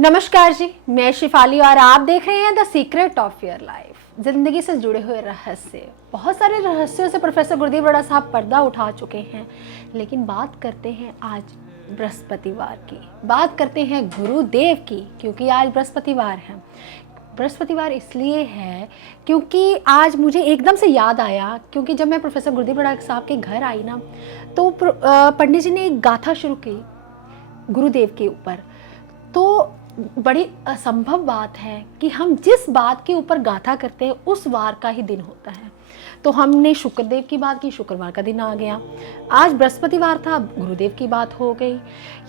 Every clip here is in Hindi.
नमस्कार जी, मैं शिफाली और आप देख रहे हैं the secret of your life. जिंदगी से जुड़े हुए रहस्य। बहुत सारे रहस्यों से प्रोफेसर गुरदीप बड़ा साहब पर्दा उठा चुके हैं, लेकिन बात करते हैं आज बृहस्पतिवार की, बात करते हैं गुरुदेव की, क्योंकि आज बृहस्पतिवार है। बृहस्पतिवार इसलिए है क्योंकि आज मुझे एकदम से याद आया, क्योंकि जब मैं प्रोफेसर गुरदीप बड़ा साहब के घर आई ना, तो पंडित जी ने एक गाथा शुरू की गुरुदेव के ऊपर। तो बड़ी असंभव बात है कि हम जिस बात के ऊपर गाथा करते हैं उस वार का ही दिन होता है। तो हमने शुक्रदेव की बात की, शुक्रवार का दिन आ गया। आज बृहस्पतिवार था, गुरुदेव की बात हो गई।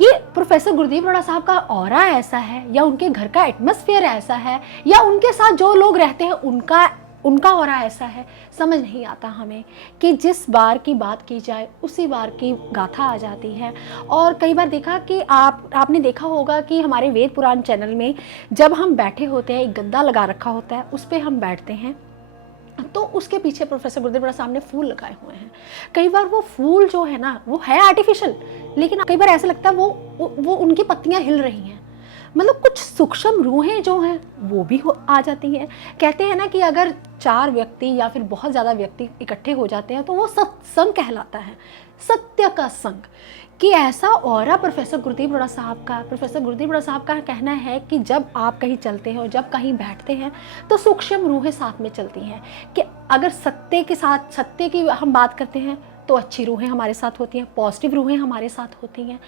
ये प्रोफेसर गुरदीप बड़ा साहब का ऑरा ऐसा है, या उनके घर का एटमॉस्फेयर ऐसा है, या उनके साथ जो लोग रहते हैं उनका ऑरा ऐसा है। समझ नहीं आता हमें कि जिस बार की बात की जाए उसी बार की गाथा आ जाती है। और कई बार देखा कि आपने देखा होगा कि हमारे वेद पुराण चैनल में जब हम बैठे होते हैं, एक गद्दा लगा रखा होता है, उस पर हम बैठते हैं, तो उसके पीछे प्रोफेसर गुरदीप बड़ा साहब ने फूल लगाए हुए हैं। कई बार वो फूल जो है ना, वो है आर्टिफिशियल, लेकिन कई बार ऐसा लगता है वो उनकी पत्तियां हिल रही हैं। मतलब कुछ सूक्ष्म रूहें जो हैं वो भी आ जाती हैं। कहते हैं ना कि अगर 4 व्यक्ति या फिर बहुत ज़्यादा व्यक्ति इकट्ठे हो जाते हैं तो वो सत्संग कहलाता है, सत्य का संग। कि ऐसा ऑरा प्रोफेसर गुरदीप बड़ा साहब का कहना है कि जब आप कहीं चलते हैं और जब कहीं बैठते हैं तो सूक्ष्म रूहें साथ में चलती हैं। कि अगर सत्य की हम बात करते हैं तो अच्छी रूहें हमारे साथ होती हैं, पॉजिटिव रूहें हमारे साथ होती हैं।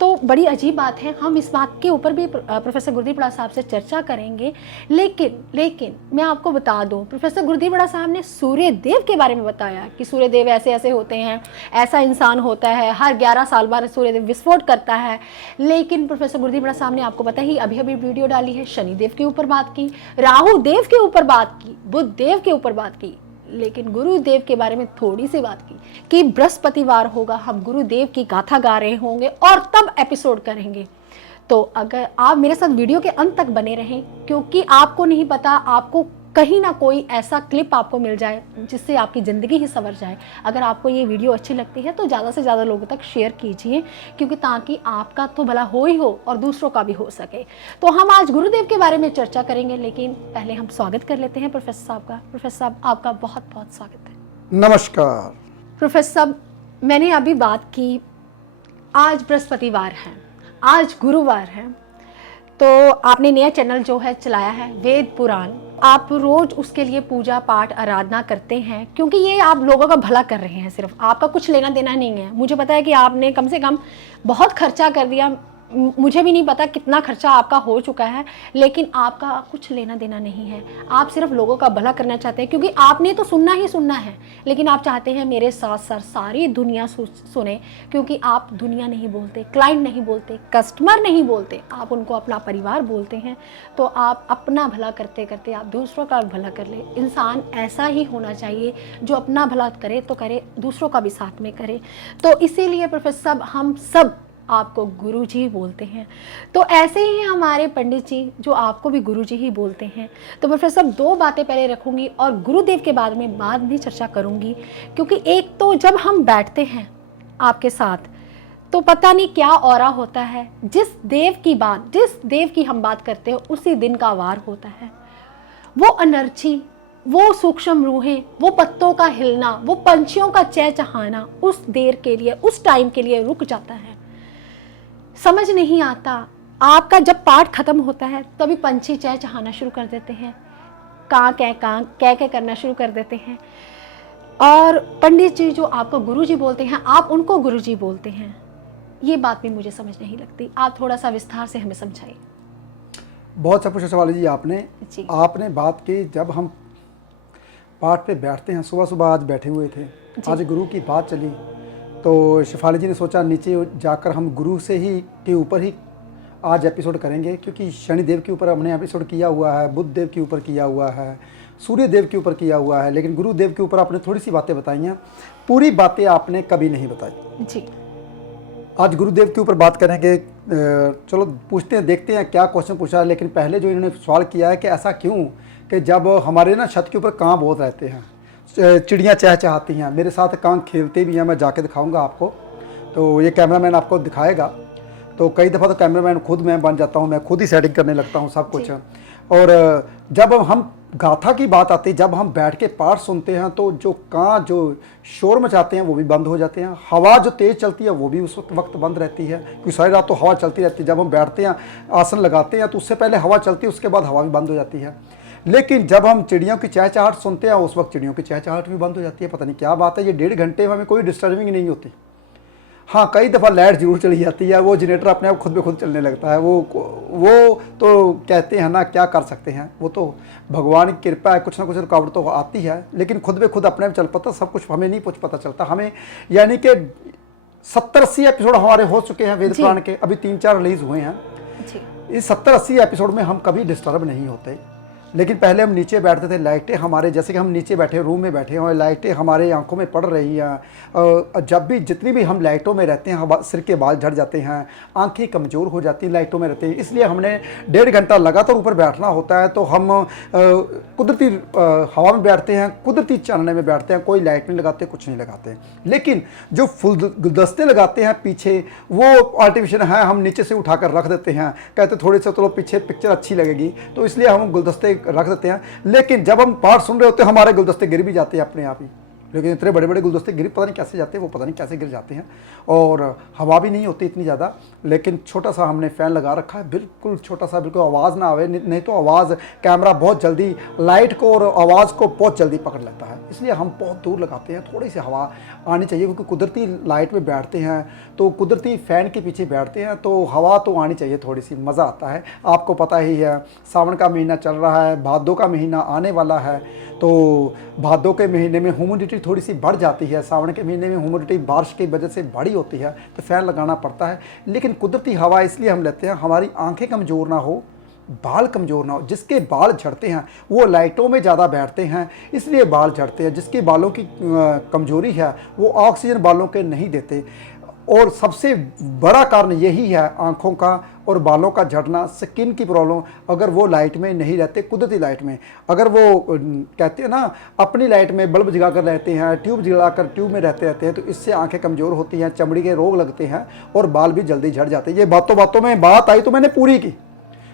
तो बड़ी अजीब बात है। हम इस बात के ऊपर भी प्रोफेसर गुरदीप बड़ा साहब से चर्चा करेंगे। लेकिन मैं आपको बता दूं, प्रोफेसर गुरदीप बड़ा साहब ने सूर्य देव के बारे में बताया कि सूर्य देव ऐसे ऐसे होते हैं, ऐसा इंसान होता है, हर 11 साल बाद सूर्य देव विस्फोट करता है। लेकिन प्रोफेसर गुरदीप बड़ा साहब ने आपको पता ही अभी वीडियो डाली है, शनिदेव के ऊपर बात की, राहु देव के ऊपर बात की, बुध देव के ऊपर बात की, लेकिन गुरुदेव के बारे में थोड़ी सी बात की कि बृहस्पतिवार होगा, हम गुरुदेव की गाथा गा रहे होंगे और तब एपिसोड करेंगे। तो अगर आप मेरे साथ वीडियो के अंत तक बने रहें, क्योंकि आपको नहीं पता, आपको कहीं ना कोई ऐसा क्लिप आपको मिल जाए जिससे आपकी ज़िंदगी ही संवर जाए। अगर आपको ये वीडियो अच्छी लगती है तो ज़्यादा से ज़्यादा लोगों तक शेयर कीजिए, क्योंकि ताकि आपका तो भला हो ही हो और दूसरों का भी हो सके। तो हम आज गुरुदेव के बारे में चर्चा करेंगे, लेकिन पहले हम स्वागत कर लेते हैं प्रोफेसर साहब का। प्रोफेसर साहब, आपका बहुत बहुत स्वागत है। नमस्कार प्रोफेसर साहब, मैंने अभी बात की, आज बृहस्पतिवार है, आज गुरुवार है, तो आपने नया चैनल जो है चलाया है वेद पुराण। आप रोज उसके लिए पूजा पाठ आराधना करते हैं, क्योंकि ये आप लोगों का भला कर रहे हैं, सिर्फ आपका कुछ लेना देना नहीं है। मुझे पता है कि आपने कम से कम बहुत खर्चा कर दिया, मुझे भी नहीं पता कितना खर्चा आपका हो चुका है, लेकिन आपका कुछ लेना देना नहीं है। आप सिर्फ लोगों का भला करना चाहते हैं, क्योंकि आपने तो सुनना ही सुनना है, लेकिन आप चाहते हैं मेरे साथ साथ सारी दुनिया सुने, क्योंकि आप दुनिया नहीं बोलते, क्लाइंट नहीं बोलते, कस्टमर नहीं बोलते, आप उनको अपना परिवार बोलते हैं। तो आप अपना भला करते करते आप दूसरों का भला कर ले। इंसान ऐसा ही होना चाहिए जो अपना भला करे तो करे, दूसरों का भी साथ में करे। तो इसीलिए प्रोफेसर साहब, हम सब आपको गुरुजी बोलते हैं। तो ऐसे ही हमारे पंडित जी जो आपको भी गुरुजी ही बोलते हैं। तो प्रोफेसर साहब, 2 बातें पहले रखूंगी और गुरुदेव के बारे में बाद में चर्चा करूंगी, क्योंकि एक तो जब हम बैठते हैं आपके साथ तो पता नहीं क्या ऑरा होता है। जिस देव की हम बात करते हैं उसी दिन का वार होता है। वो एनर्जी, वो सूक्ष्म रूहें, वो पत्तों का हिलना, वो पंछियों का चहचहाना उस देर के लिए, उस टाइम के लिए रुक जाता है। समझ नहीं आता, आपका जब पाठ खत्म होता है तभी पंछी चहचहाना शुरू कर देते हैं, कां कह करना शुरू कर देते हैं। और पंडित जी जो आपको गुरुजी बोलते हैं, आप उनको गुरुजी बोलते हैं। ये बात भी मुझे समझ नहीं लगती, आप थोड़ा सा विस्तार से हमें समझाइए। बहुत सब पूछा सवाल जी आपने बात की। जब हम पाठ पे बैठते हैं, सुबह आज बैठे हुए थे, आज गुरु की बात चली, तो शिफाली जी ने सोचा नीचे जाकर हम गुरु से ही के ऊपर ही आज एपिसोड करेंगे, क्योंकि शनिदेव के ऊपर हमने एपिसोड किया हुआ है, बुध देव के ऊपर किया हुआ है, सूर्य देव के ऊपर किया हुआ है, लेकिन गुरुदेव के ऊपर आपने थोड़ी सी बातें बताई हैं, पूरी बातें आपने कभी नहीं बताई जी। आज गुरुदेव के ऊपर बात करेंगे। चलो पूछते हैं, देखते हैं क्या क्वेश्चन पूछा है। लेकिन पहले जो इन्होंने सवाल किया है कि ऐसा क्यों कि जब हमारे ना छत के ऊपर कां बहुत रहते हैं, चिड़ियाँ चहचहाती हैं, मेरे साथ कां खेलते भी हैं, मैं जाके दिखाऊंगा आपको, तो ये कैमरामैन आपको दिखाएगा। तो कई दफ़ा तो कैमरामैन खुद मैं बन जाता हूँ, मैं खुद ही सेटिंग करने लगता हूँ सब कुछ। और जब हम गाथा की बात आती है, जब हम बैठ के पाठ सुनते हैं तो जो कान जो शोर मचाते हैं वो भी बंद हो जाते हैं, हवा जो तेज़ चलती है वो भी उस वक्त बंद रहती है, क्योंकि सारी रात तो हवा चलती रहती है। जब हम बैठते हैं आसन लगाते हैं तो उससे पहले हवा चलती है, उसके बाद हवा भी बंद हो जाती है। लेकिन जब हम चिड़ियों की चहचहाहट सुनते हैं उस वक्त चिड़ियों की चहचहाहट भी बंद हो जाती है। पता नहीं क्या बात है, ये 1.5 घंटे में हमें कोई डिस्टर्बिंग नहीं होती। हाँ, कई दफ़ा लाइट जरूर चली जाती है, वो जनरेटर अपने आप खुद ब खुद चलने लगता है। वो तो कहते हैं ना, क्या कर सकते हैं, वो तो भगवान की कृपा है, कुछ ना कुछ रुकावट तो आती है, लेकिन खुद ब खुद अपने आप चल पाता सब कुछ। हमें नहीं कुछ पता चलता हमें, यानी कि 70-80 एपिसोड हमारे हो चुके हैं वेद पुराण के, अभी 3-4 रिलीज़ हुए हैं। इस 70-80 एपिसोड में हम कभी डिस्टर्ब नहीं होते। लेकिन पहले हम नीचे बैठते थे, लाइटें हमारे, जैसे कि हम नीचे बैठे रूम में बैठे हैं, लाइटें हमारे आंखों में पड़ रही हैं। जब भी जितनी भी हम लाइटों में रहते हैं सिर के बाल झड़ जाते हैं, आंखें कमज़ोर हो जाती हैं लाइटों में रहते हैं। इसलिए हमने 1.5 घंटा लगातार ऊपर बैठना होता है। तो हम कुदरती हवा में बैठते हैं, कुदरती चानने में बैठते हैं, कोई लाइट नहीं लगाते, कुछ नहीं लगाते। लेकिन जो फुल गुलदस्ते लगाते हैं पीछे, वो आर्टिफिशियल है, हम नीचे से उठा कर रख देते हैं, कहते थोड़ी सा चलो पीछे पिक्चर अच्छी लगेगी, तो इसलिए हम गुलदस्ते रख देते हैं। लेकिन जब हम पाठ सुन रहे होते हैं हमारे गुलदस्ते गिर भी जाते हैं अपने आप ही। लेकिन इतने बड़े बड़े गुलदस्ते गिर पता नहीं कैसे जाते हैं, वो पता नहीं कैसे गिर जाते हैं, और हवा भी नहीं होती इतनी ज़्यादा। लेकिन छोटा सा हमने फ़ैन लगा रखा है, बिल्कुल छोटा सा, बिल्कुल आवाज़ ना आवे, नहीं तो आवाज़ कैमरा बहुत जल्दी लाइट को और आवाज़ को बहुत जल्दी पकड़ लेता है। इसलिए हम बहुत दूर लगाते हैं, थोड़ी सी हवा आनी चाहिए, क्योंकि कुदरती लाइट में बैठते हैं तो कुदरती फ़ैन के पीछे बैठते हैं तो हवा तो आनी चाहिए, थोड़ी सी मज़ा आता है। आपको पता ही है सावन का महीना चल रहा है, भादों का महीना आने वाला है, तो भादों के महीने में ह्यूमिडिटी थोड़ी सी बढ़ जाती है, सावन के महीने में ह्यूमिडिटी बारिश की वजह से बड़ी होती है, तो फ़ैन लगाना पड़ता है। लेकिन कुदरती हवा इसलिए हम लेते हैं, हमारी आंखें कमज़ोर ना हो, बाल कमज़ोर ना हो। जिसके बाल झड़ते हैं वो लाइटों में ज़्यादा बैठते हैं, इसलिए बाल झड़ते हैं। जिसके बालों की कमज़ोरी है वो ऑक्सीजन बालों के नहीं देते, और सबसे बड़ा कारण यही है आँखों का और बालों का झड़ना, स्किन की प्रॉब्लम। अगर वो लाइट में नहीं रहते, कुदरती लाइट में, अगर वो कहते हैं ना अपनी लाइट में बल्ब जगा कर रहते हैं, ट्यूब जलाकर ट्यूब में रहते हैं, तो इससे आंखें कमज़ोर होती हैं, चमड़ी के रोग लगते हैं और बाल भी जल्दी झड़ जाते हैं। ये बातों बातों में बात आई तो मैंने पूरी की।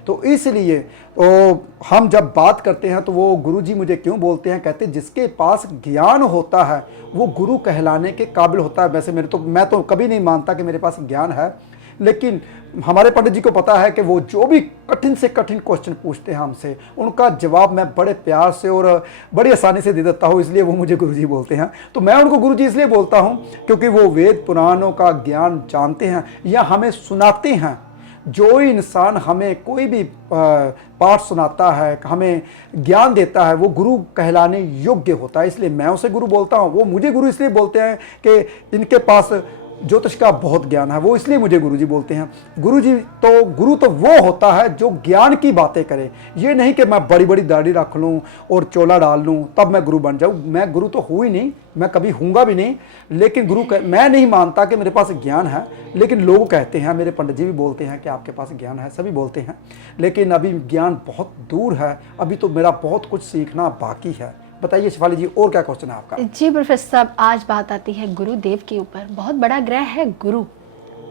तो इसलिए तो हम जब बात करते हैं तो वो गुरुजी मुझे क्यों बोलते हैं, कहते जिसके पास ज्ञान होता है वो गुरु कहलाने के काबिल होता है। वैसे मैं तो कभी नहीं मानता कि मेरे पास ज्ञान है, लेकिन हमारे पंडित जी को पता है कि वो जो भी कठिन से कठिन क्वेश्चन पूछते हैं हमसे, उनका जवाब मैं बड़े प्यार से और बड़ी आसानी से दे देता हूँ, इसलिए वो मुझे गुरुजी बोलते हैं। तो मैं उनको गुरुजी इसलिए बोलता हूँ क्योंकि वो वेद पुराणों का ज्ञान जानते हैं या हमें सुनाते हैं। जो इंसान हमें कोई भी पाठ सुनाता है, हमें ज्ञान देता है, वो गुरु कहलाने योग्य होता है, इसलिए मैं उसे गुरु बोलता हूँ। वो मुझे गुरु इसलिए बोलते हैं कि इनके पास ज्योतिष का बहुत ज्ञान है, वो इसलिए मुझे गुरुजी बोलते हैं। गुरु तो वो होता है जो ज्ञान की बातें करे। ये नहीं कि मैं बड़ी बड़ी दाढ़ी रख लूँ और चोला डाल लूँ तब मैं गुरु बन जाऊँ। मैं गुरु तो हूँ ही नहीं, मैं कभी हूँगा भी नहीं। लेकिन मैं नहीं मानता कि मेरे पास ज्ञान है, लेकिन लोग कहते हैं, मेरे पंडित जी भी बोलते हैं कि आपके पास ज्ञान है, सभी बोलते हैं। लेकिन अभी ज्ञान बहुत दूर है, अभी तो मेरा बहुत कुछ सीखना बाकी है। बताइए शिफाली जी, और क्या क्वेश्चन है आपका? जी प्रोफेसर साहब, आज बात आती है गुरुदेव के ऊपर। बहुत बड़ा ग्रह है गुरु,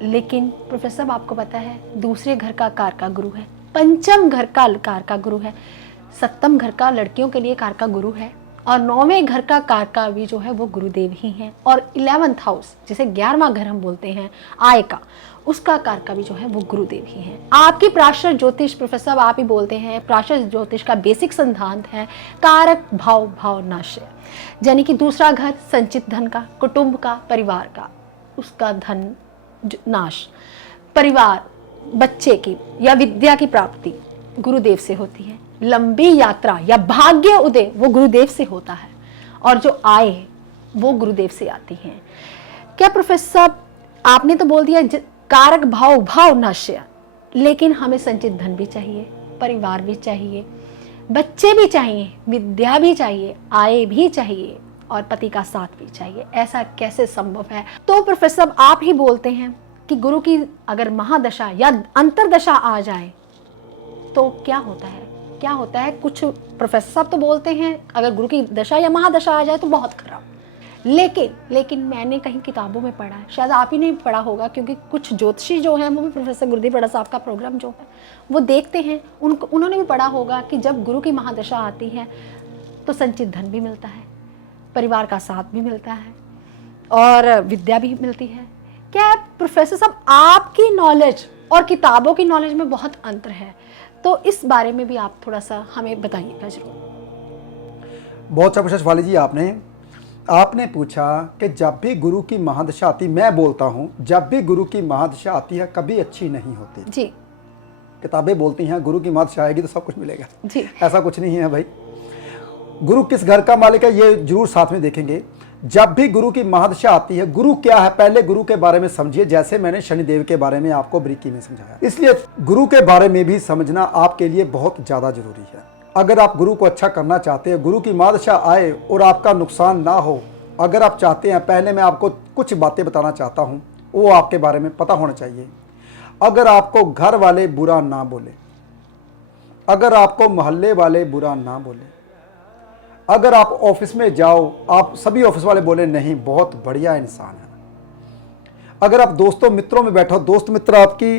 लेकिन प्रोफेसर साहब आपको पता है दूसरे घर का कार का गुरु है, पंचम घर का कार का गुरु है, सप्तम घर का लड़कियों के लिए कार का गुरु है, और 9वें घर का कार का भी जो है वो गुरुदेव ही हैं। और 11th हाउस जिसे 11वां घर हम बोलते हैं आय का, उसका कार का भी जो है वो गुरुदेव ही हैं। आपकी प्राशर ज्योतिष प्रोफेसर साहब आप ही बोलते हैं, प्राशर ज्योतिष का बेसिक सिद्धांत है कारक भाव भाव नाश्य, यानी कि दूसरा घर संचित धन का, कुटुंब का, परिवार का, उसका धन नाश, परिवार, बच्चे की या विद्या की प्राप्ति गुरुदेव से होती है, लंबी यात्रा या भाग्य उदय वो गुरुदेव से होता है, और जो आय वो गुरुदेव से आती है। क्या प्रोफेसर साहब आपने तो बोल दिया कारक भाव भाव नाश्य, लेकिन हमें संचित धन भी चाहिए, परिवार भी चाहिए, बच्चे भी चाहिए, विद्या भी चाहिए, आय भी चाहिए और पति का साथ भी चाहिए। ऐसा कैसे संभव है? तो प्रोफेसर साहब आप ही बोलते हैं कि गुरु की अगर महादशा या अंतरदशा आ जाए तो क्या होता है, क्या होता है? कुछ प्रोफेसर साहब तो बोलते हैं अगर गुरु की दशा या महादशा आ जाए तो बहुत खराब, लेकिन मैंने कहीं किताबों में पढ़ा है, शायद आप ही ने पढ़ा होगा, क्योंकि कुछ ज्योतिषी जो हैं वो भी प्रोफेसर गुरदीप बड़ा साहब का प्रोग्राम जो है वो देखते हैं, उन्होंने भी पढ़ा होगा कि जब गुरु की महादशा आती है तो संचित धन भी मिलता है, परिवार का साथ भी मिलता है और विद्या भी मिलती है। क्या प्रोफेसर साहब आपकी नॉलेज और किताबों की नॉलेज में बहुत अंतर है, तो इस बारे में भी आप थोड़ा सा हमें बताइएगा जरूर। बहुत अच्छा पूछा शिफाली जी आपने पूछा कि जब भी गुरु की महादशा आती, मैं बोलता हूँ जब भी गुरु की महादशा आती है कभी अच्छी नहीं होती जी। किताबें बोलती हैं गुरु की महादशा आएगी तो सब कुछ मिलेगा जी। ऐसा कुछ नहीं है भाई। गुरु किस घर का मालिक है ये जरूर साथ में देखेंगे। जब भी गुरु की महादशा आती है, गुरु क्या है पहले गुरु के बारे में समझिए, जैसे मैंने शनिदेव के बारे में आपको ब्रीकी में समझाया। इसलिए गुरु के बारे में भी समझना आपके लिए बहुत ज़्यादा जरूरी है। अगर आप गुरु को अच्छा करना चाहते हैं, गुरु की महादशा आए और आपका नुकसान ना हो, अगर आप चाहते हैं, पहले मैं आपको कुछ बातें बताना चाहता हूँ, वो आपके बारे में पता होना चाहिए। अगर आपको घर वाले बुरा ना बोले, अगर आपको मोहल्ले वाले बुरा ना बोले, अगर आप ऑफिस में जाओ, आप सभी ऑफिस वाले बोले नहीं बहुत बढ़िया इंसान है, अगर आप दोस्तों मित्रों में बैठो, दोस्त मित्र आपकी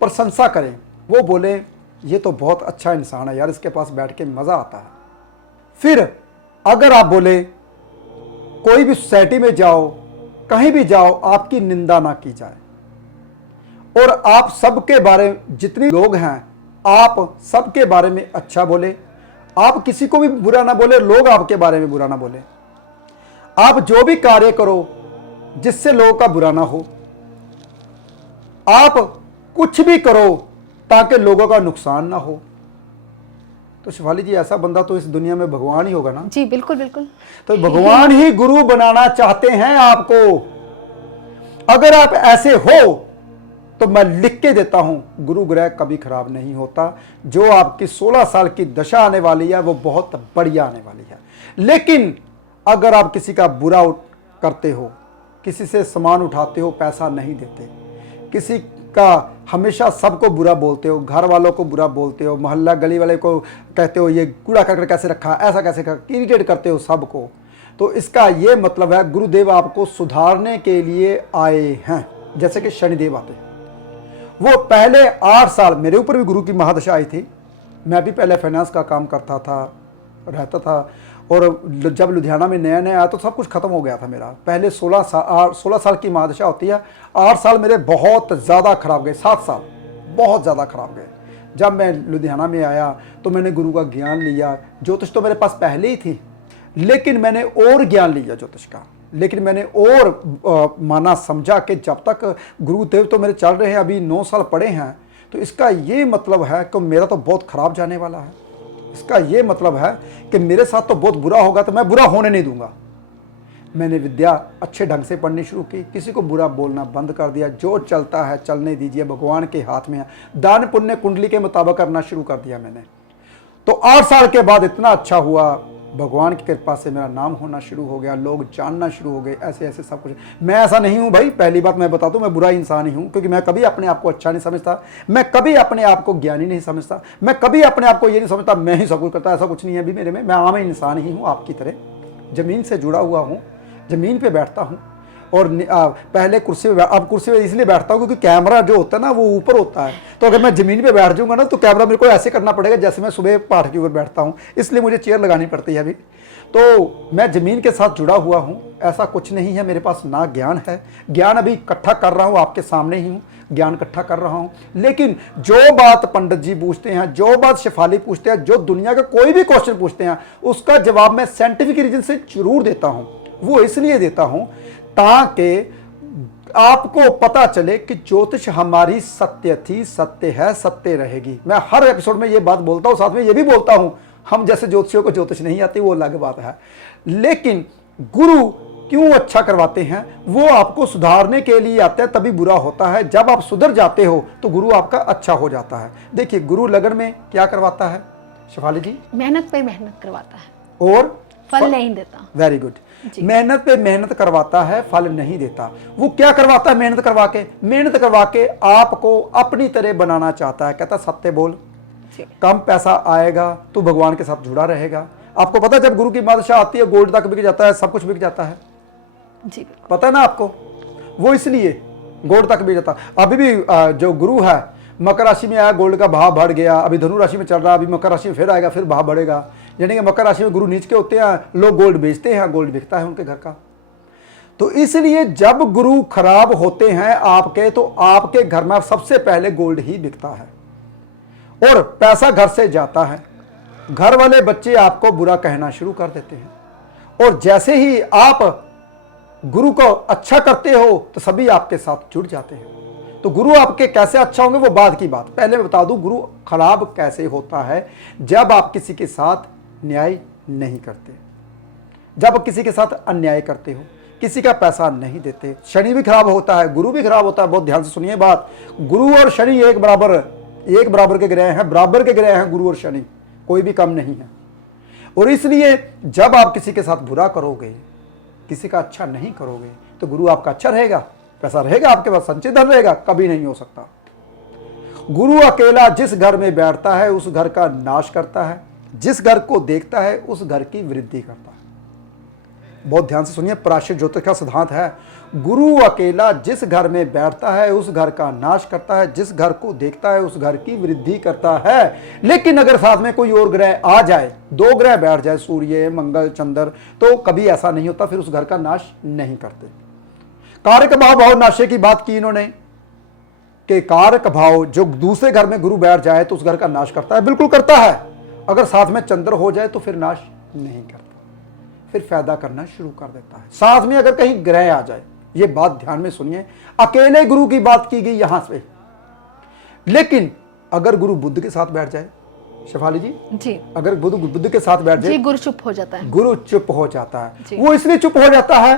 प्रशंसा करें, वो बोले ये तो बहुत अच्छा इंसान है यार, इसके पास बैठ के मज़ा आता है। फिर अगर आप बोले कोई भी सोसाइटी में जाओ, कहीं भी जाओ, आपकी निंदा ना की जाए और आप सबके बारे जितने लोग हैं आप सबके बारे में अच्छा बोले, आप किसी को भी बुरा ना बोले, लोग आपके बारे में बुरा ना बोले। आप जो भी कार्य करो जिससे लोगों का बुरा ना हो, आप कुछ भी करो ताकि लोगों का नुकसान ना हो। तो शिफाली जी ऐसा बंदा तो इस दुनिया में भगवान ही होगा ना। जी बिल्कुल बिल्कुल। तो भगवान ही गुरु बनाना चाहते हैं आपको। अगर आप ऐसे हो तो मैं लिख के देता हूं, गुरु ग्रह कभी खराब नहीं होता। जो आपकी 16 साल की दशा आने वाली है वो बहुत बढ़िया आने वाली है। लेकिन अगर आप किसी का बुरा करते हो, किसी से सामान उठाते हो, पैसा नहीं देते, किसी का हमेशा सबको बुरा बोलते हो, घर वालों को बुरा बोलते हो, मोहल्ला गली वाले को कहते हो ये कूड़ा करकट कैसे रखा, ऐसा कैसे कर, इरिटेट करते हो सबको, तो इसका ये मतलब है गुरुदेव आपको सुधारने के लिए आए हैं। जैसे कि शनिदेव आते हैं, वो पहले 8 साल मेरे ऊपर भी गुरु की महादशा आई थी। मैं भी पहले फाइनेंस का काम करता था, रहता था, और जब लुधियाना में नया नया आया तो सब कुछ खत्म हो गया था मेरा। पहले 16 साल की महादशा होती है, 8 साल मेरे बहुत ज़्यादा खराब गए, 7 साल बहुत ज़्यादा खराब गए। जब मैं लुधियाना में आया तो मैंने गुरु का ज्ञान लिया। ज्योतिष तो मेरे पास पहले ही थी, लेकिन मैंने और ज्ञान लिया ज्योतिष का, लेकिन मैंने और माना समझा कि जब तक गुरुदेव तो मेरे चल रहे हैं, अभी 9 साल पड़े हैं, तो इसका ये मतलब है कि मेरा तो बहुत ख़राब जाने वाला है। इसका ये मतलब है कि मेरे साथ तो बहुत बुरा होगा, तो मैं बुरा होने नहीं दूंगा। मैंने विद्या अच्छे ढंग से पढ़नी शुरू की, किसी को बुरा बोलना बंद कर दिया। जो चलता है चलने दीजिए, भगवान के हाथ में है। दान पुण्य कुंडली के मुताबिक करना शुरू कर दिया मैंने। तो 8 साल के बाद इतना अच्छा हुआ, भगवान की कृपा से मेरा नाम होना शुरू हो गया, लोग जानना शुरू हो गए, ऐसे ऐसे सब कुछ। मैं ऐसा नहीं हूँ भाई, पहली बात मैं बता दूँ, मैं बुरा इंसान ही हूँ, क्योंकि मैं कभी अपने आप को अच्छा नहीं समझता, मैं कभी अपने आप को ज्ञानी नहीं समझता, मैं कभी अपने आप को ये नहीं समझता मैं ही सब कुछ करता, ऐसा कुछ नहीं है अभी मेरे में। मैं आम इंसान ही हूँ आपकी तरह, ज़मीन से जुड़ा हुआ हूँ, ज़मीन पर बैठता हूँ। और पहले कुर्सी पे, अब कुर्सी पे इसलिए बैठता हूँ क्योंकि कैमरा जो होता है ना वो ऊपर होता है, तो अगर मैं ज़मीन पे बैठ जाऊँगा ना तो कैमरा मेरे को ऐसे करना पड़ेगा जैसे मैं सुबह पाठ के ऊपर बैठता हूँ, इसलिए मुझे चेयर लगानी पड़ती है अभी। तो मैं ज़मीन के साथ जुड़ा हुआ हूँ, ऐसा कुछ नहीं है मेरे पास ना ज्ञान है। ज्ञान अभी इकट्ठा कर रहा हूँ, आपके सामने ही हूँ, ज्ञान इकट्ठा कर रहा हूँ। लेकिन जो बात पंडित जी पूछते हैं, जो बात शेफाली पूछते हैं, जो दुनिया का कोई भी क्वेश्चन पूछते हैं, उसका जवाब मैं साइंटिफिक रीजन से जरूर देता हूँ। वो इसलिए देता हूँ ताकि आपको पता चले कि ज्योतिष हमारी सत्य थी, सत्य है, सत्य रहेगी। मैं हर एपिसोड में ये बात बोलता हूँ, साथ में ये भी बोलता हूँ हम जैसे ज्योतिषियों को ज्योतिष नहीं आती, वो अलग बात है। लेकिन गुरु क्यों अच्छा करवाते हैं, वो आपको सुधारने के लिए आते हैं, तभी बुरा होता है। जब आप सुधर जाते हो तो गुरु आपका अच्छा हो जाता है। देखिए गुरु लगन में क्या करवाता है शेफाली जी? मेहनत पे मेहनत करवाता है और फल नहीं देता। Very good. मेहनत पे मेहनत करवाता है, फल नहीं देता। वो क्या करवाता है? मेहनत करवा के आपको अपनी तरह बनाना चाहता है। कहता सत्य बोल, कम पैसा आएगा तो भगवान के साथ जुड़ा रहेगा। आपको पता है जब गुरु की बादशाह आती है, गोल्ड तक बिक जाता है, सब कुछ बिक जाता है। जी बिल्कुल। पता है ना आपको, वो इसलिए गोल्ड तक भी जाता। अभी भी जो गुरु है मकर राशि में आया, गोल्ड का भाव बढ़ गया, अभी धनु राशि में चल रहा है, अभी मकर राशि में फिर आएगा, फिर भाव बढ़ेगा। यानी कि मकर राशि में गुरु नीच के होते हैं, लोग गोल्ड बेचते हैं, गोल्ड बिकता है उनके घर का। तो इसलिए जब गुरु खराब होते हैं आपके, तो आपके घर में सबसे पहले गोल्ड ही बिकता है और पैसा घर से जाता है। घर वाले बच्चे आपको बुरा कहना शुरू कर देते हैं, और जैसे ही आप गुरु को अच्छा करते हो तो सभी आपके साथ जुड़ जाते हैं। तो गुरु आपके कैसे अच्छा होंगे वो बाद की बात, पहले मैं बता दूं गुरु खराब कैसे होता है। जब आप किसी के साथ न्याय नहीं करते, जब किसी के साथ अन्याय करते हो, किसी का पैसा नहीं देते। शनि भी खराब होता है, गुरु भी खराब होता है। बहुत ध्यान से सुनिए बात, गुरु और शनि एक बराबर के ग्रह हैं, बराबर के ग्रह हैं गुरु और शनि, कोई भी कम नहीं है। और इसलिए जब आप किसी के साथ बुरा करोगे, किसी का अच्छा नहीं करोगे, तो गुरु आपका अच्छा रहेगा, पैसा रहेगा आपके पास, संचित धन रहेगा, कभी नहीं हो सकता। गुरु अकेला जिस घर में बैठता है उस घर का नाश करता है, जिस घर को देखता है उस घर की वृद्धि करता है। बहुत ध्यान से सुनिए, पराशर ज्योतिष का सिद्धांत है, गुरु अकेला जिस घर में बैठता है उस घर का नाश करता है, जिस घर को देखता है उस घर की वृद्धि करता है। लेकिन अगर साथ में कोई और ग्रह आ जाए, दो ग्रह बैठ जाए, सूर्य मंगल चंद्र, तो कभी ऐसा नहीं होता, फिर उस घर का नाश नहीं करते। कारक भाव नाशे की बात की इन्होंने कि कारक भाव जो दूसरे घर में गुरु बैठ जाए तो उस घर का नाश करता है, बिल्कुल करता है। अगर साथ में चंद्र हो जाए तो फिर नाश नहीं करता, फिर फायदा करना शुरू कर देता है। साथ में अगर कहीं ग्रह आ जाए, ये बात ध्यान में सुनिए, अकेले गुरु की बात की गई यहां से। लेकिन अगर गुरु बुध के साथ बैठ जाए, शेफाली जी, अगर बुध के साथ बैठ जाए, गुरु चुप हो जाता है। गुरु चुप हो जाता है। वो इसलिए चुप हो जाता है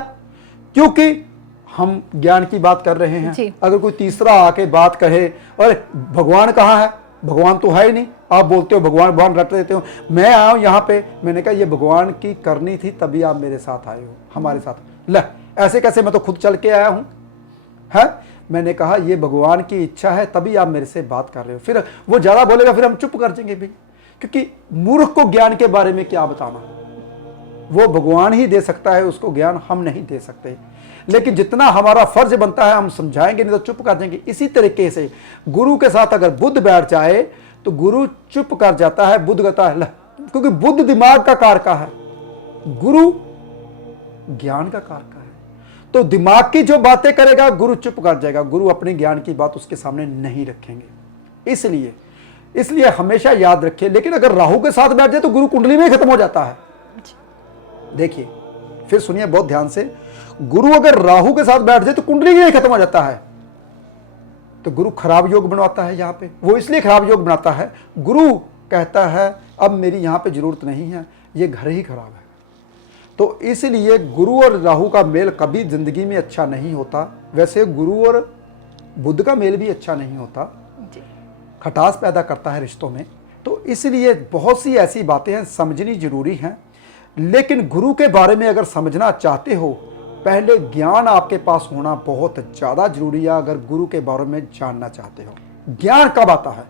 क्योंकि हम ज्ञान की बात कर रहे हैं। अगर कोई तीसरा आके बात कहे, अरे भगवान कहाँ है, भगवान तो है ही नहीं, आप बोलते हो भगवान भगवान रट देते हो, मैं आया हूं यहाँ पे, मैंने कहा ये भगवान की करनी थी तभी आप मेरे साथ आए हो, हमारे साथ। ले ऐसे कैसे, मैं तो खुद चल के आया हूं, है? मैंने कहा ये भगवान की इच्छा है तभी आप मेरे से बात कर रहे हो। फिर वो ज्यादा बोलेगा, फिर हम चुप कर जाएंगे भी, क्योंकि मूर्ख को ज्ञान के बारे में क्या बताना, वो भगवान ही दे सकता है उसको ज्ञान, हम नहीं दे सकते। लेकिन जितना हमारा फर्ज बनता है हम समझाएंगे, नहीं तो चुप कर देंगे। इसी तरीके से गुरु के साथ अगर बुध बैठ जाए तो गुरु चुप कर जाता है, बुध कहता है, क्योंकि बुध दिमाग का कारका है, गुरु ज्ञान का कारका है। तो दिमाग की जो बातें करेगा गुरु चुप कर जाएगा, गुरु अपने ज्ञान की बात उसके सामने नहीं रखेंगे। इसलिए हमेशा याद रखिए। लेकिन अगर राहु के साथ बैठ जाए तो गुरु कुंडली में खत्म हो जाता है। देखिए फिर सुनिए बहुत ध्यान से, गुरु अगर राहु के साथ बैठ जाए तो कुंडली में खत्म हो जाता है। तो गुरु खराब योग बनवाता है यहाँ पे। वो इसलिए खराब योग बनाता है, गुरु कहता है अब मेरी यहाँ पे जरूरत नहीं है, ये घर ही खराब है। तो इसलिए गुरु और राहु का मेल कभी जिंदगी में अच्छा नहीं होता। वैसे गुरु और बुध का मेल भी अच्छा नहीं होता, खटास पैदा करता है रिश्तों में। तो इसलिए बहुत सी ऐसी बातें हैं समझनी जरूरी हैं। लेकिन गुरु के बारे में अगर समझना चाहते हो, पहले ज्ञान आपके पास होना बहुत ज़्यादा जरूरी है। अगर गुरु के बारे में जानना चाहते हो, ज्ञान कब आता है?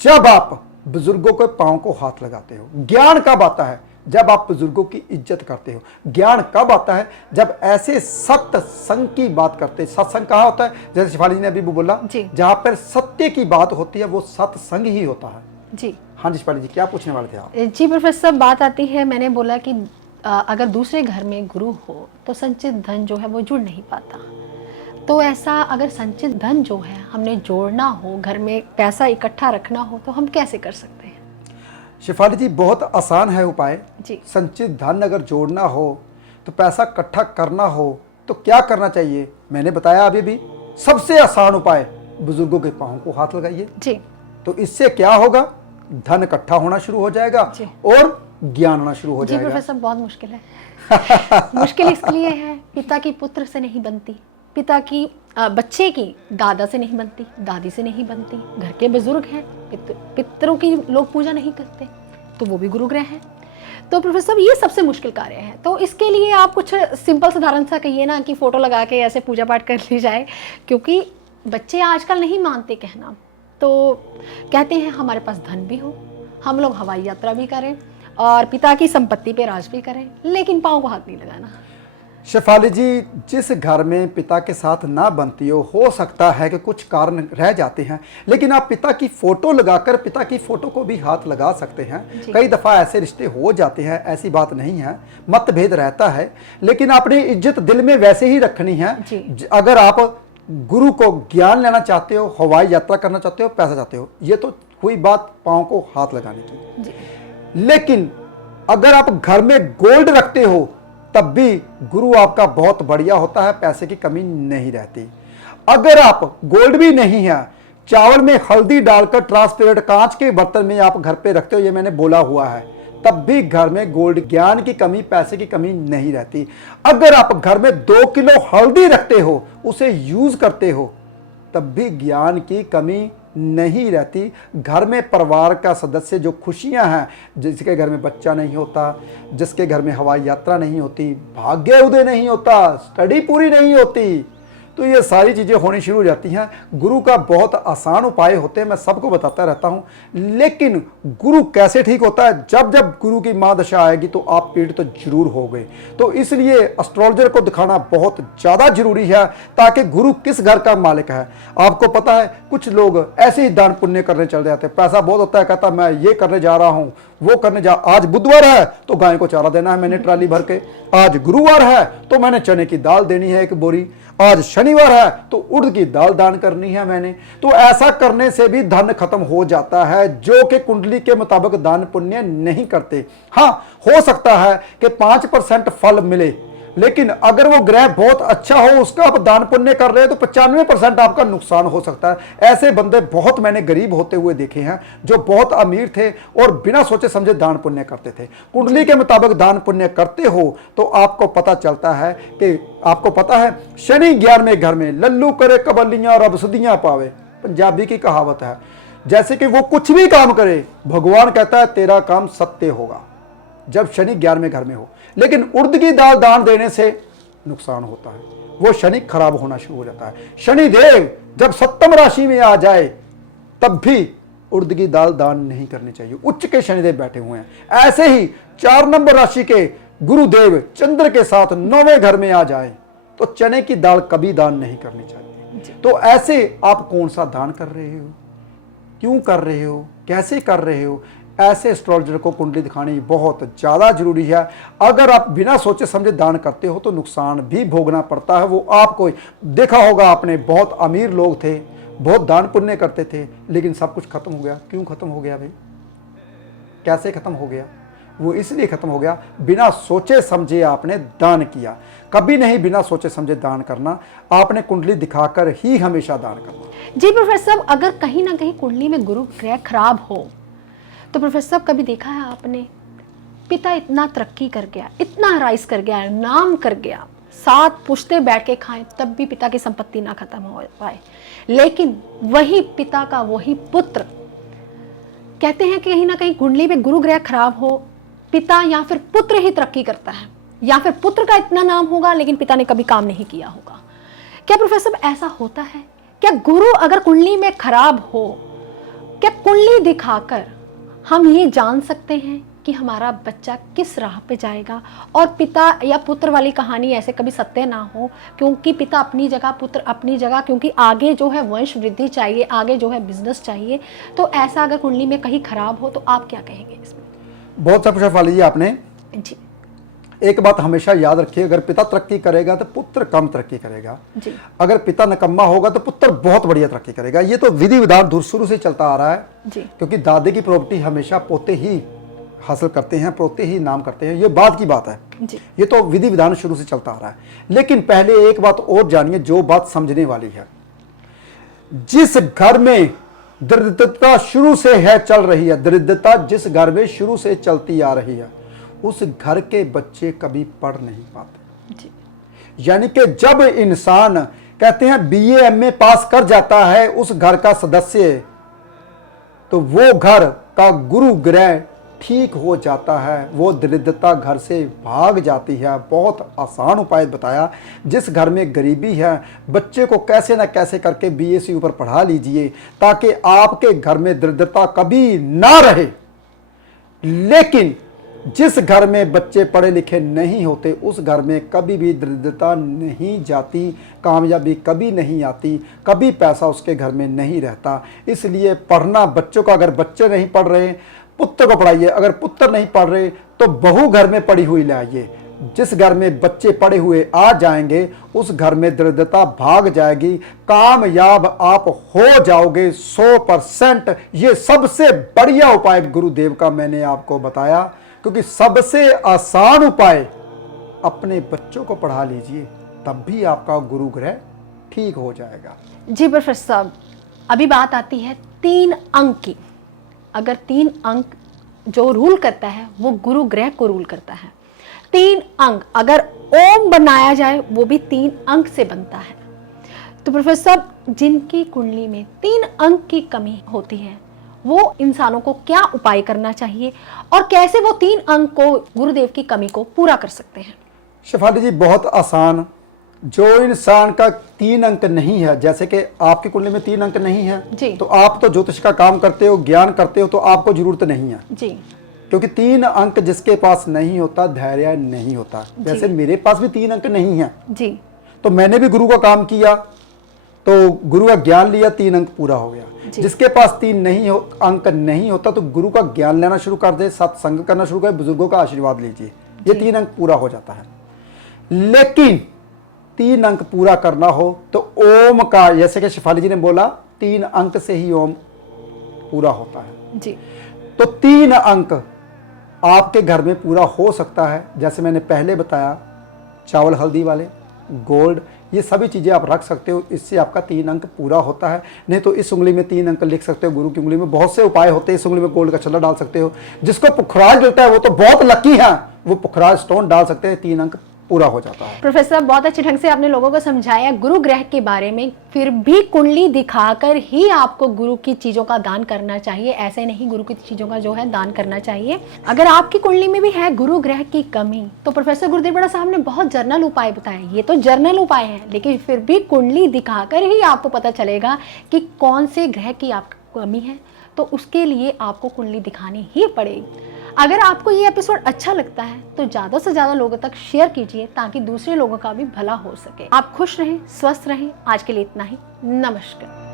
जब आप बुजुर्गों के पांव को हाथ लगाते हो। ज्ञान कब आता है? जब आप बुजुर्गों की इज्जत करते हो। ज्ञान कब आता है? जब ऐसे सत्संग की बात करते हैं। सत्संग कहाँ होता है? जैसे शिफाली जी ने अभी बोला, जहां पर सत्य की बात होती है वो सत्संग ही होता है। जी हाँ जी शिफाली जी, क्या पूछने वाले थे आप? जी प्रोफेसर, बात आती है, मैंने बोला कि अगर दूसरे घर में गुरु हो तो संचित धन जो है वो जुड़ नहीं पाता। तो ऐसा अगर संचित धन जो है हमने जोड़ना हो, घर में पैसा इकट्ठा रखना हो, तो हम कैसे कर सकते हैं? शिफाली जी बहुत आसान है उपाय जी। संचित धन अगर जोड़ना हो तो पैसा इकट्ठा करना हो तो क्या करना चाहिए? मैंने बताया अभी भी, सबसे आसान उपाय बुजुर्गों के पांव को हाथ लगाइए जी। तो इससे क्या होगा? धन इकट्ठा होना शुरू हो जाएगा और ज्ञान आना शुरू हो जाएगा। जी प्रोफेसर, बहुत मुश्किल है। मुश्किल इसलिए है, पिता की पुत्र से नहीं बनती, पिता की बच्चे की दादा से नहीं बनती, दादी से नहीं बनती। घर के बुजुर्ग हैं, पितरों की लोग पूजा नहीं करते, तो वो भी गुरु ग्रह हैं। तो प्रोफेसर ये सबसे मुश्किल कार्य है। तो इसके लिए आप कुछ सिंपल साधारण सा कहिए ना, कि फोटो लगा के ऐसे पूजा पाठ कर ली जाए, क्योंकि बच्चे आजकल नहीं मानते कहना। तो कहते हैं हमारे पास धन भी हो, हम लोग हवाई यात्रा भी करें और पिता की संपत्ति पे राज भी करें, लेकिन पाँव को हाथ नहीं लगाना। शेफाली जी, जिस घर में पिता के साथ ना बनती हो सकता है कि कुछ कारण रह जाते हैं, लेकिन आप पिता की फोटो लगाकर पिता की फोटो को भी हाथ लगा सकते हैं। कई दफ़ा ऐसे रिश्ते हो जाते हैं, ऐसी बात नहीं है, मतभेद रहता है, लेकिन अपनी इज्जत दिल में वैसे ही रखनी है। अगर आप गुरु को ज्ञान लेना चाहते हो, हवाई यात्रा करना चाहते हो, पैसा चाहते हो, ये तो हुई बात पाँव को हाथ लगाने की। लेकिन अगर आप घर में गोल्ड रखते हो तब भी गुरु आपका बहुत बढ़िया होता है, पैसे की कमी नहीं रहती। अगर आप गोल्ड भी नहीं है, चावल में हल्दी डालकर ट्रांसपेरेंट कांच के बर्तन में आप घर पे रखते हो, ये मैंने बोला हुआ है, तब भी घर में गोल्ड ज्ञान की कमी, पैसे की कमी नहीं रहती। अगर आप घर में 2 किलो हल्दी रखते हो, उसे यूज करते हो, तब भी ज्ञान की कमी नहीं रहती। घर में परिवार का सदस्य जो खुशियां हैं, जिसके घर में बच्चा नहीं होता, जिसके घर में हवाई यात्रा नहीं होती, भाग्य उदय नहीं होता, स्टडी पूरी नहीं होती, तो ये सारी चीज़ें होनी शुरू हो जाती हैं। गुरु का बहुत आसान उपाय होते हैं, मैं सबको बताता रहता हूँ, लेकिन गुरु कैसे ठीक होता है? जब जब गुरु की माँ दशा आएगी तो आप पीड़ित तो जरूर हो गए। तो इसलिए एस्ट्रोलॉजर को दिखाना बहुत ज़्यादा जरूरी है, ताकि गुरु किस घर का मालिक है। आपको पता है, कुछ लोग ऐसे ही दान पुण्य करने चल जाते हैं, पैसा बहुत होता है, कहता मैं ये करने जा रहा हूँ, वो करने जा, आज बुधवार है तो गाय को चारा देना है मैंने ट्राली भर के, आज गुरुवार है तो मैंने चने की दाल देनी है 1 बोरी, आज शनिवार है तो उड़द की दाल दान करनी है मैंने। तो ऐसा करने से भी धन खत्म हो जाता है, जो कि कुंडली के मुताबिक दान पुण्य नहीं करते। हाँ, हो सकता है कि 5% फल मिले, लेकिन अगर वो ग्रह बहुत अच्छा हो, उसका आप दान पुण्य कर रहे हैं, तो 95% आपका नुकसान हो सकता है। ऐसे बंदे बहुत मैंने गरीब होते हुए देखे हैं, जो बहुत अमीर थे और बिना सोचे समझे दान पुण्य करते थे। कुंडली के मुताबिक दान पुण्य करते हो तो आपको पता चलता है कि, आपको पता है, शनि 11वें घर में लल्लू करे कबलियां रब सदियां पावे, पंजाबी की कहावत है। जैसे कि वो कुछ भी काम करे, भगवान कहता है तेरा काम सत्य होगा, जब शनि 11वें घर में हो। लेकिन उड़द की दाल दान देने से नुकसान होता है, वो शनि खराब होना शुरू हो जाता है। शनि देव जब 7वीं राशि में आ जाए तब भी उड़द की दाल दान नहीं करनी चाहिए। उच्च के शनिदेव बैठे हुए हैं। ऐसे ही 4 नंबर राशि के गुरुदेव चंद्र के साथ 9वें घर में आ जाए तो चने की दाल कभी दान नहीं करनी चाहिए। तो ऐसे आप कौन सा दान कर रहे हो, क्यों कर रहे हो, कैसे कर रहे हो, ऐसे एस्ट्रोलॉजर को कुंडली दिखानी बहुत ज़्यादा जरूरी है। अगर आप बिना सोचे समझे दान करते हो तो नुकसान भी भोगना पड़ता है। वो आपको देखा होगा आपने, बहुत अमीर लोग थे, बहुत दान पुण्य करते थे, लेकिन सब कुछ खत्म हो गया। क्यों खत्म हो गया भाई? कैसे खत्म हो गया? वो इसलिए खत्म हो गया, बिना सोचे समझे आपने दान किया। कभी नहीं बिना सोचे समझे दान करना, आपने कुंडली दिखाकर ही हमेशा दान करना। जी प्रोफेसर साहब, अगर कहीं ना कहीं कुंडली में गुरु ग्रह खराब हो तो प्रोफेसर साहब कभी देखा है आपने, पिता इतना तरक्की कर गया, इतना राइज कर गया, नाम कर गया, 7 पुश्ते बैठ के खाएं तब भी पिता की संपत्ति ना खत्म हो पाए, लेकिन वही पिता का वही पुत्र, कहते हैं कि कहीं ना कहीं कुंडली में गुरु ग्रह खराब हो, पिता या फिर पुत्र ही तरक्की करता है, या फिर पुत्र का इतना नाम होगा लेकिन पिता ने कभी काम नहीं किया होगा। क्या प्रोफेसर ऐसा होता है? क्या गुरु अगर कुंडली में खराब हो, क्या कुंडली दिखाकर हम ये जान सकते हैं कि हमारा बच्चा किस राह पे जाएगा? और पिता या पुत्र वाली कहानी ऐसे कभी सत्य ना हो, क्योंकि पिता अपनी जगह, पुत्र अपनी जगह, क्योंकि आगे जो है वंश वृद्धि चाहिए, आगे जो है बिजनेस चाहिए। तो ऐसा अगर कुंडली में कहीं खराब हो तो आप क्या कहेंगे इसमें? बहुत सा पूछा लीजिए आपने जी। एक बात हमेशा याद रखिए, अगर पिता तरक्की करेगा तो पुत्र कम तरक्की करेगा जी। अगर पिता नकम्मा होगा तो पुत्र बहुत बढ़िया तरक्की करेगा। ये तो विधि विधान शुरू से चलता आ रहा है जी। क्योंकि दादे की प्रॉपर्टी हमेशा पोते ही हासिल करते हैं, पोते ही नाम करते हैं, ये बात की बात है जी। ये तो विधि विधान शुरू से चलता आ रहा है। लेकिन पहले एक बात और जानिए, जो बात समझने वाली है। जिस घर में दरिद्रता शुरू से है, चल रही है, दरिद्रता जिस घर में शुरू से चलती आ रही है, उस घर के बच्चे कभी पढ़ नहीं पाते जी। यानी कि जब इंसान कहते हैं बीए एमए पास कर जाता है उस घर का सदस्य, तो वो घर का गुरु ग्रह ठीक हो जाता है, वो दरिद्रता घर से भाग जाती है। बहुत आसान उपाय बताया। जिस घर में गरीबी है, बच्चे को कैसे ना कैसे करके बीए से ऊपर पढ़ा लीजिए ताकि आपके घर में दरिद्रता कभी ना रहे। लेकिन जिस घर में बच्चे पढ़े लिखे नहीं होते उस घर में कभी भी दरिद्रता नहीं जाती, कामयाबी कभी नहीं आती, कभी पैसा उसके घर में नहीं रहता। इसलिए पढ़ना बच्चों का, अगर बच्चे नहीं पढ़ रहे पुत्र को पढ़ाइए, अगर पुत्र नहीं पढ़ रहे तो बहू घर में पढ़ी हुई लाइए। जिस घर में बच्चे पढ़े हुए आ जाएंगे उस घर में दरिद्रता भाग जाएगी, कामयाब आप हो जाओगे 100%। ये सबसे बढ़िया उपाय गुरुदेव का मैंने आपको बताया, क्योंकि सबसे आसान उपाय अपने बच्चों को पढ़ा लीजिए, तब भी आपका गुरु ग्रह ठीक हो जाएगा। जी प्रोफेसर साहब, अभी बात आती है 3 अंक की। अगर 3 अंक जो रूल करता है वो गुरु ग्रह को रूल करता है। 3 अंक अगर ओम बनाया जाए वो भी 3 अंक से बनता है। तो प्रोफेसर साहब, जिनकी कुंडली में 3 अंक की कमी होती है वो इंसानों को क्या उपाय करना चाहिए और कैसे वो 3 अंक को, गुरुदेव की कमी को पूरा कर सकते हैं? शेफाली जी, बहुत आसान। जो इंसान का 3 अंक नहीं है, जैसे कि आपकी कुंडली में 3 अंक नहीं है जी, तो आप तो ज्योतिष का काम करते हो, ज्ञान करते हो, तो आपको जरूरत नहीं है जी, क्योंकि 3 अंक जिसके पास नहीं होता धैर्य नहीं होता। जैसे मेरे पास भी 3 अंक नहीं है जी, तो मैंने भी गुरु का काम किया, तो गुरु का ज्ञान लिया, 3 अंक पूरा हो गया। जिसके पास 3 अंक नहीं होता तो गुरु का ज्ञान लेना शुरू कर दे, सत्संग करना शुरू कर, बुजुर्गों का आशीर्वाद लीजिए, ये 3 अंक पूरा हो जाता है। लेकिन 3 अंक पूरा करना हो तो ओम का, जैसे कि शेफाली जी ने बोला, 3 अंक से ही ओम पूरा होता है जी। तो 3 अंक आपके घर में पूरा हो सकता है। जैसे मैंने पहले बताया, चावल हल्दी वाले, गोल्ड, ये सभी चीज़ें आप रख सकते हो, इससे आपका 3 अंक पूरा होता है। नहीं तो इस उंगली में 3 अंक लिख सकते हो, गुरु की उंगली में बहुत से उपाय होते हैं। इस उंगली में गोल्ड का छल्ला डाल सकते हो, जिसको पुखराज मिलता है वो तो बहुत लकी है, वो पुखराज स्टोन डाल सकते हैं, 3 अंक पूरा हो जाता है। प्रोफेसर, बहुत अच्छे ढंग से आपने लोगों को समझाया गुरु ग्रह के बारे में। फिर भी कुंडली दिखाकर ही आपको गुरु की चीज़ों का दान करना चाहिए, ऐसे नहीं गुरु की चीज़ों का जो है दान करना चाहिए। अगर आपकी कुंडली में भी है गुरु ग्रह की कमी तो प्रोफेसर गुरुदेव बड़ा साहब ने बहुत जर्नल उपाय बताए। ये तो जर्नल उपाय हैं, लेकिन फिर भी कुंडली दिखाकर ही आपको पता चलेगा कि कौन से ग्रह की आपकी कमी है, तो उसके लिए आपको कुंडली दिखानी ही पड़ेगी। अगर आपको ये एपिसोड अच्छा लगता है तो ज़्यादा से ज़्यादा लोगों तक शेयर कीजिए ताकि दूसरे लोगों का भी भला हो सके। आप खुश रहें, स्वस्थ रहें। आज के लिए इतना ही। नमस्कार।